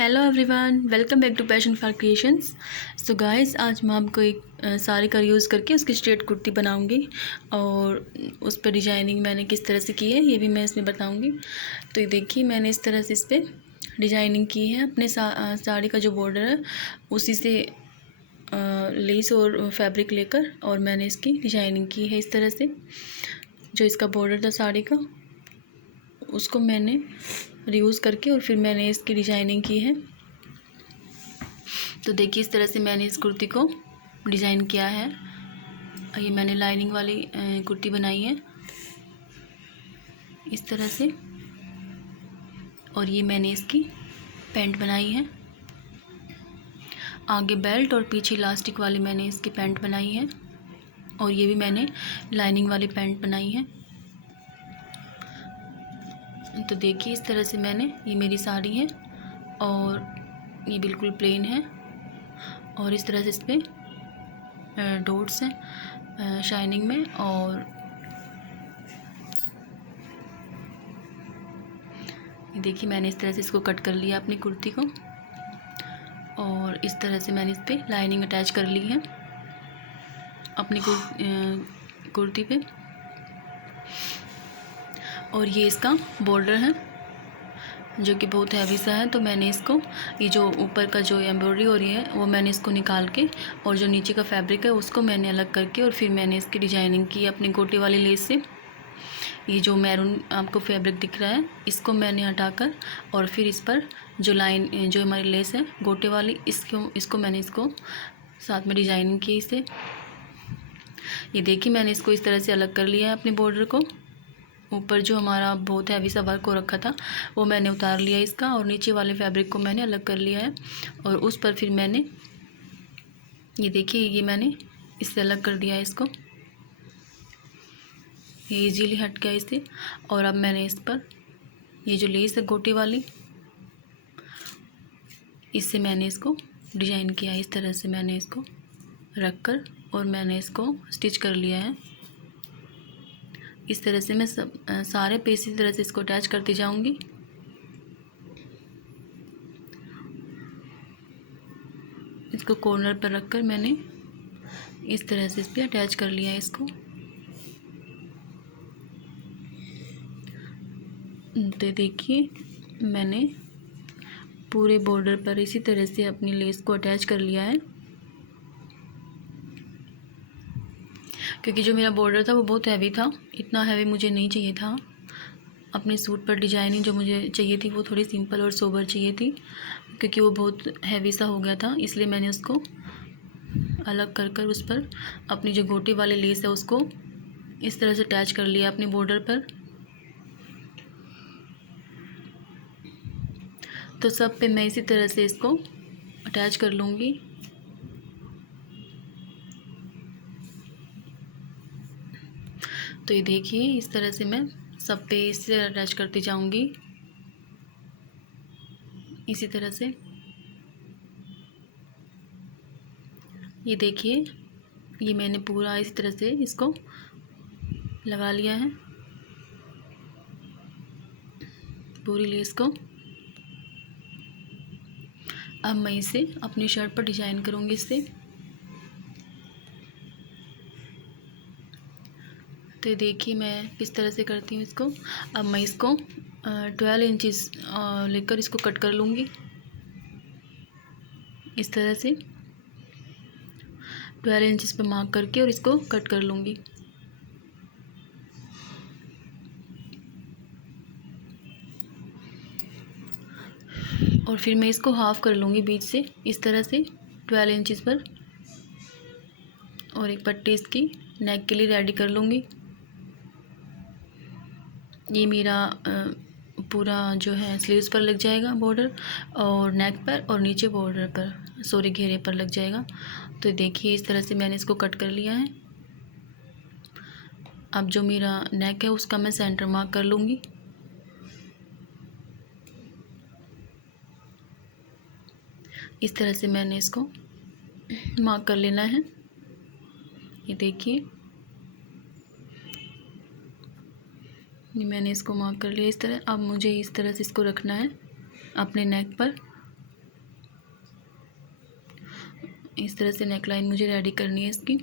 Hello everyone, welcome back to passion for creations. So guys, आज मैं आपको एक साड़ी का यूज़ करके उसकी स्ट्रेट कुर्ती बनाऊंगी और उस पर डिजाइनिंग मैंने किस तरह से की है ये भी मैं इसमें बताऊंगी। तो ये देखिए, मैंने इस तरह से इस पर डिजाइनिंग की है। अपने साड़ी का जो बॉर्डर है उसी से लेस और फैब्रिक लेकर और मैंने इसकी डिजाइनिंग की है। इस तरह से जो इसका बॉर्डर था साड़ी का उसको मैंने रीयूज़ करके और फिर मैंने इसकी डिजाइनिंग की है। तो देखिए, इस तरह से मैंने इस कुर्ती को डिज़ाइन किया है। ये मैंने लाइनिंग वाली कुर्ती बनाई है इस तरह से, और ये मैंने इसकी पैंट बनाई है। आगे बेल्ट और पीछे इलास्टिक वाली मैंने इसकी पैंट बनाई है, और ये भी मैंने लाइनिंग वाली पैंट बनाई है। तो देखिए, इस तरह से ये मेरी साड़ी है और ये बिल्कुल प्लेन है और इस तरह से इस पर डॉट्स हैं शाइनिंग में। और ये देखिए, मैंने इस तरह से इसको कट कर लिया अपनी कुर्ती को, और इस तरह से मैंने इस पर लाइनिंग अटैच कर ली है अपनी कुर्ती पे। और ये इसका बॉर्डर है जो कि बहुत हैवी सा है। तो मैंने इसको, ये जो ऊपर का जो एम्ब्रॉयडरी हो रही है वो मैंने इसको निकाल के, और जो नीचे का फैब्रिक है उसको मैंने अलग करके और फिर मैंने इसकी डिजाइनिंग की अपनी गोटे वाली लेस से। ये जो मैरून आपको फैब्रिक दिख रहा है इसको मैंने हटाकर और फिर इस पर जो लाइन जो हमारी लेस है गोटे वाली इसको मैंने साथ में डिजाइनिंग की इसे। ये देखिए, मैंने इसको इस तरह से अलग कर लिया है अपने बॉर्डर को। ऊपर जो हमारा बहुत हैवी सा वर्क हो रखा था वो मैंने उतार लिया इसका, और नीचे वाले फैब्रिक को मैंने अलग कर लिया है। और उस पर फिर मैंने, ये देखिए, ये मैंने इससे अलग कर दिया है इसको, ये इजीली हट गया इससे। और अब मैंने इस पर ये जो लेस है गोटी वाली, इससे मैंने इसको डिजाइन किया है। इस तरह से मैंने इसको रख कर और मैंने इसको स्टिच कर लिया है। इस तरह से मैं सारे पे इसी तरह से इसको अटैच करती जाऊंगी। इसको कॉर्नर पर रखकर मैंने इस तरह से इस पर अटैच कर लिया है इसको। तो देखिए, मैंने पूरे बॉर्डर पर इसी तरह से अपनी लेस को अटैच कर लिया है, क्योंकि जो मेरा बॉर्डर था वो बहुत हैवी था। इतना हैवी मुझे नहीं चाहिए था। अपने सूट पर डिजाइनिंग जो मुझे चाहिए थी वो थोड़ी सिंपल और सोबर चाहिए थी, क्योंकि वो बहुत हैवी सा हो गया था। इसलिए मैंने उसको अलग कर उस पर अपनी जो गोटी वाली लेस है उसको इस तरह से अटैच कर लिया अपने बॉर्डर पर। तो सब पे मैं इसी तरह से इसको अटैच कर लूँगी। तो ये देखिए, इस तरह से मैं सब पे इससे अटैच करती जाऊंगी इसी तरह से। ये देखिए, ये मैंने पूरा इस तरह से इसको लगा लिया है पूरी लेस को। अब मैं इसे अपनी शर्ट पर डिजाइन करूँगी इससे। तो देखिए, मैं किस तरह से करती हूँ इसको। अब मैं इसको 12 इंचेस लेकर इसको कट कर लूँगी इस तरह से। 12 इंचेस पे मार्क करके और इसको कट कर लूँगी। और फिर मैं इसको हाफ़ कर लूँगी बीच से इस तरह से 12 इंचेस पर, और एक पट्टी इसकी नेक के लिए रेडी कर लूँगी। ये मेरा पूरा जो है स्लीव्स पर लग जाएगा बॉर्डर, और नेक पर और नीचे बॉर्डर पर, सॉरी, घेरे पर लग जाएगा। तो देखिए, इस तरह से मैंने इसको कट कर लिया है। अब जो मेरा नेक है उसका मैं सेंटर मार्क कर लूँगी। इस तरह से मैंने इसको मार्क कर लेना है। ये देखिए, ये मैंने इसको मार्क कर लिया इस तरह। अब मुझे इस तरह से इसको रखना है अपने नेक पर। इस तरह से नेकलाइन मुझे रेडी करनी है इसकी।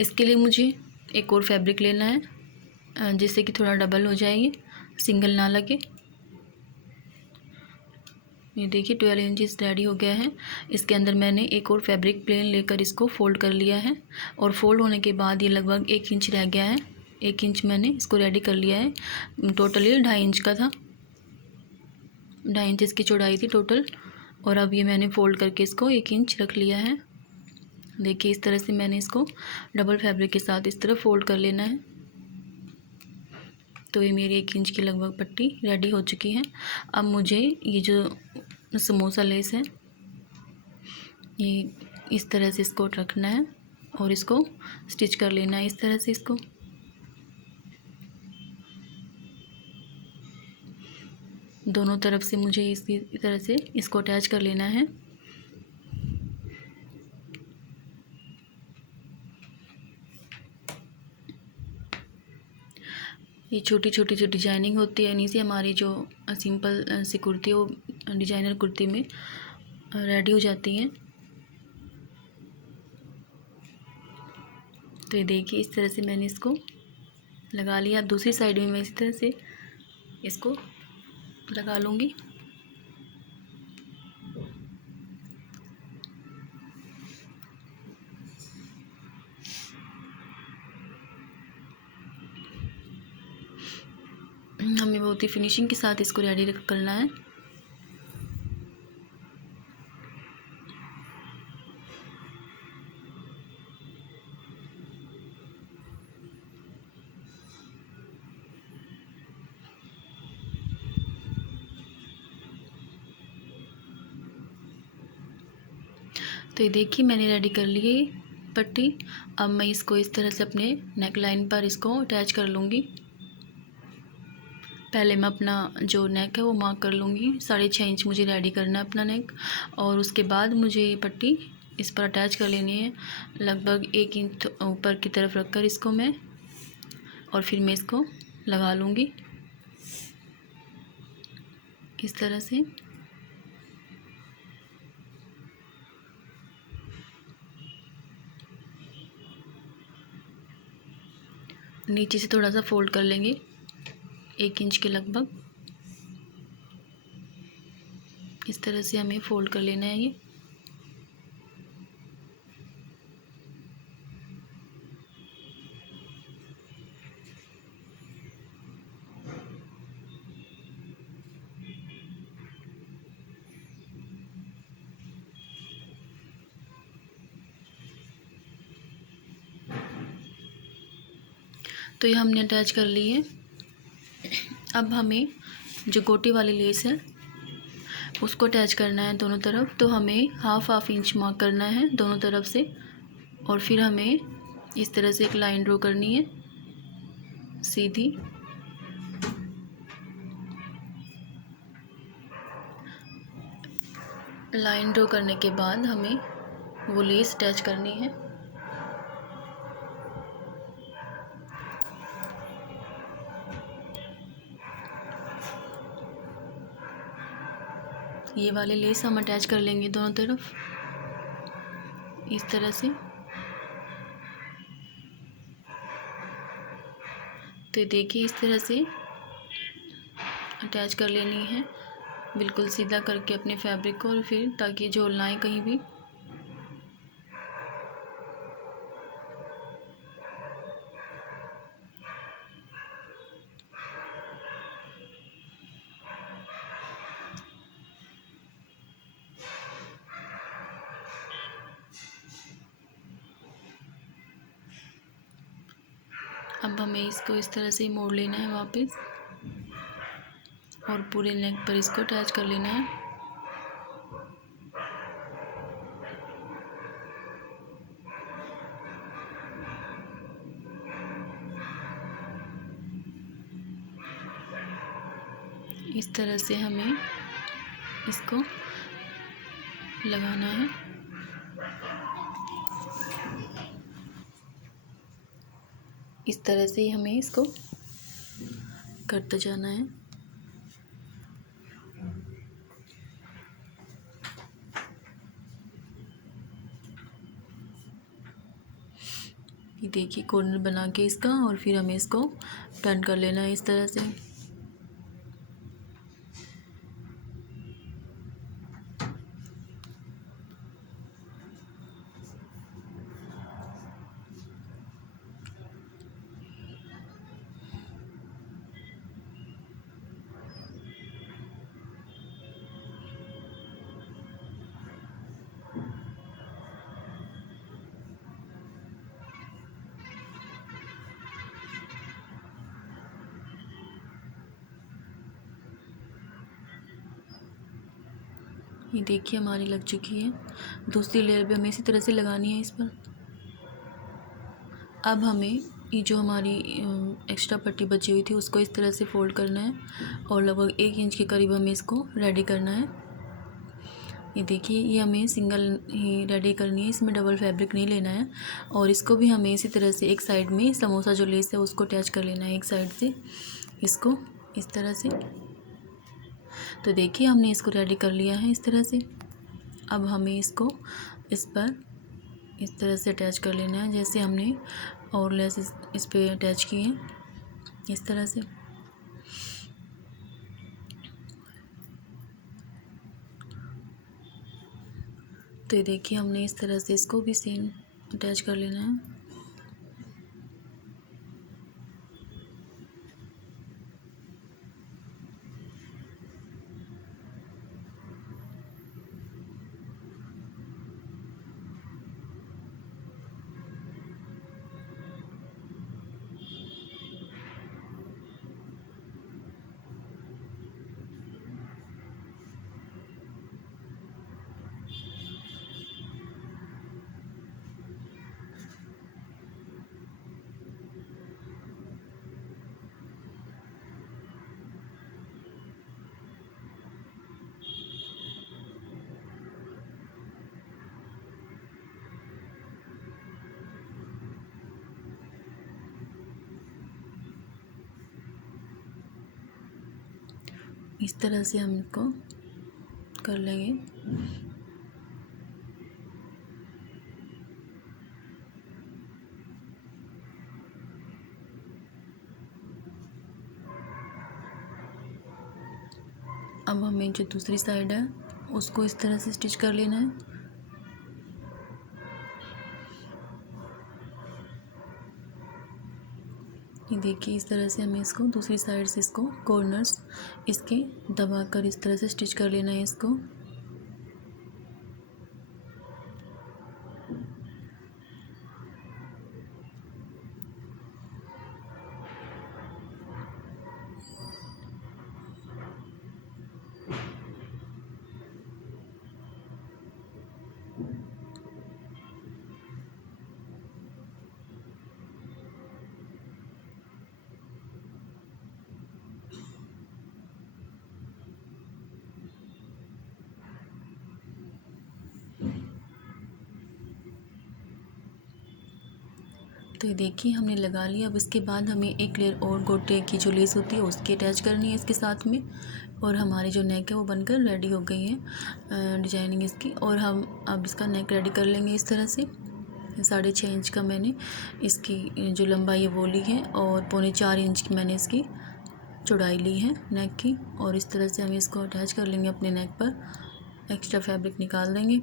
इसके लिए मुझे एक और फैब्रिक लेना है जिससे कि थोड़ा डबल हो जाएगी, सिंगल ना लगे। ये देखिए 12 इंचज़ रेडी हो गया है। इसके अंदर मैंने एक और फैब्रिक प्लेन लेकर इसको फोल्ड कर लिया है और फोल्ड होने के बाद ये लगभग 1 इंच रह गया है। 1 इंच मैंने इसको रेडी कर लिया है। टोटल ये 2.5 इंच का था, 2.5 इंच इसकी चौड़ाई थी टोटल। और अब ये मैंने फ़ोल्ड करके इसको 1 इंच रख लिया है। देखिए इस तरह से मैंने इसको डबल फैब्रिक के साथ इस तरह फ़ोल्ड कर लेना है। तो ये मेरी 1 इंच की लगभग पट्टी रेडी हो चुकी है। अब मुझे ये जो समोसा लेस है ये इस तरह से इसको रखना है और इसको स्टिच कर लेना है इस तरह से। इसको दोनों तरफ से मुझे इसी तरह से इसको अटैच कर लेना है। ये छोटी छोटी जो डिजाइनिंग होती है इन्हीं से हमारी जो सिंपल सी कुर्ती है वो डिजाइनर कुर्ती में रेडी हो जाती हैं। तो ये देखिए इस तरह से मैंने इसको लगा लिया। दूसरी साइड में मैं इसी तरह से इसको लगा लूँगी। हमें बहुत ही फिनिशिंग के साथ इसको रेडी करना है। तो ये देखिए मैंने रेडी कर ली है पट्टी। अब मैं इसको इस तरह से अपने नेक लाइन पर इसको अटैच कर लूँगी। पहले मैं अपना जो नेक है वो मार्क कर लूँगी। 6.5 इंच मुझे रेडी करना है अपना नेक। और उसके बाद मुझे ये पट्टी इस पर अटैच कर लेनी है लगभग 1 इंच ऊपर की तरफ रखकर इसको मैं, और फिर मैं इसको लगा लूँगी इस तरह से। नीचे से थोड़ा सा फोल्ड कर लेंगे 1 इंच के लगभग। इस तरह से हमें फोल्ड कर लेना है ये। तो ये हमने अटैच कर ली है। अब हमें जो गोटी वाली लेस है उसको अटैच करना है दोनों तरफ। तो हमें हाफ इंच मार्क करना है दोनों तरफ से, और फिर हमें इस तरह से एक लाइन ड्रॉ करनी है सीधी। लाइन ड्रॉ करने के बाद हमें वो लेस अटैच करनी है। ये वाले लेस हम अटैच कर लेंगे दोनों तरफ इस तरह से। तो देखिए इस तरह से अटैच कर लेनी है बिल्कुल सीधा करके अपने फैब्रिक को, और फिर ताकि झोल ना आए कहीं भी। अब हमें इसको इस तरह से मोड़ लेना है वापस, और पूरे नेक पर इसको अटैच कर लेना है। इस तरह से हमें इसको लगाना है। इस तरह से ही हमें इसको करते जाना है। ये देखिए कॉर्नर बना के इसका, और फिर हमें इसको टर्न कर लेना है इस तरह से। ये देखिए हमारी लग चुकी है। दूसरी लेयर भी हमें इसी तरह से लगानी है इस पर। अब हमें ये जो हमारी एक्स्ट्रा पट्टी बची हुई थी उसको इस तरह से फोल्ड करना है, और लगभग 1 इंच के करीब हमें इसको रेडी करना है। ये देखिए ये हमें सिंगल ही रेडी करनी है, इसमें डबल फैब्रिक नहीं लेना है। और इसको भी हमें इसी तरह से एक साइड में समोसा जो लेस है उसको अटैच कर लेना है एक साइड से, इसको इस तरह से। तो देखिए हमने इसको रेडी कर लिया है इस तरह से। अब हमें इसको इस पर इस तरह से अटैच कर लेना है, जैसे हमने और लेस इस पे अटैच किए हैं इस तरह से। तो ये देखिए हमने इस तरह से इसको भी सेम अटैच कर लेना है। इस तरह से हम इसको कर लेंगे। अब हमें जो दूसरी साइड है उसको इस तरह से स्टिच कर लेना है। ये देखिए इस तरह से हमें इसको दूसरी साइड से इसको कॉर्नर्स इसके दबाकर इस तरह से स्टिच कर लेना है इसको। तो ये देखिए हमने लगा लिया। अब इसके बाद हमें एक लेयर और गोटे की जो लेस होती है उसकी अटैच करनी है इसके साथ में, और हमारी जो नेक है वो बनकर रेडी हो गई है डिजाइनिंग इसकी। और हम अब इसका नेक रेडी कर लेंगे इस तरह से। 6.5 इंच का मैंने इसकी जो लंबाई है वो ली है, और 3.25 इंच की मैंने इसकी चौड़ाई ली है नेक की। और इस तरह से हम इसको अटैच कर लेंगे अपने नेक पर। एक्स्ट्रा फैब्रिक निकाल देंगे,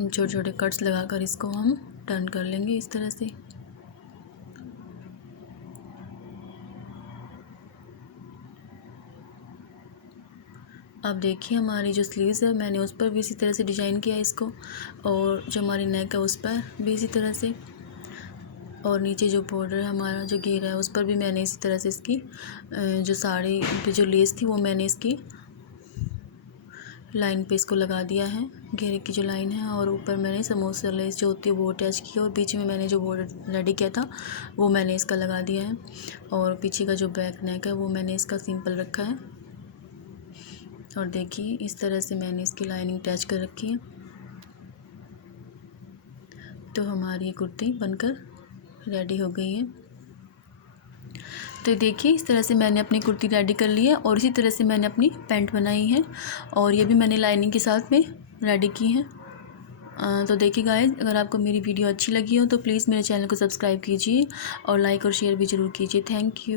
छोटे छोटे कट्स लगाकर इसको हम टर्न कर लेंगे इस तरह से। अब देखिए हमारी जो स्लीव्स है मैंने उस पर भी इसी तरह से डिजाइन किया इसको, और जो हमारी नेक है उस पर भी इसी तरह से, और नीचे जो बॉर्डर हमारा जो घेरा है उस पर भी मैंने इसी तरह से इसकी जो साड़ी पे जो लेस थी वो मैंने इसकी लाइन पे इसको लगा दिया है, घेरे की जो लाइन है। और ऊपर मैंने समोसा लेस जो होती है वो अटैच की, और बीच में मैंने जो बॉर्डर रेडी किया था वो मैंने इसका लगा दिया है। और पीछे का जो बैक नेक है वो मैंने इसका सिंपल रखा है। और देखिए इस तरह से मैंने इसकी लाइनिंग अटैच कर रखी है। तो हमारी कुर्ती बनकर रेडी हो गई है। तो देखिए इस तरह से मैंने अपनी कुर्ती रेडी कर ली है, और इसी तरह से मैंने अपनी पैंट बनाई है, और ये भी मैंने लाइनिंग के साथ में रेडी की है। तो देखिए गाइस, अगर आपको मेरी वीडियो अच्छी लगी हो तो प्लीज़ मेरे चैनल को सब्सक्राइब कीजिए और लाइक और शेयर भी ज़रूर कीजिए। Thank you.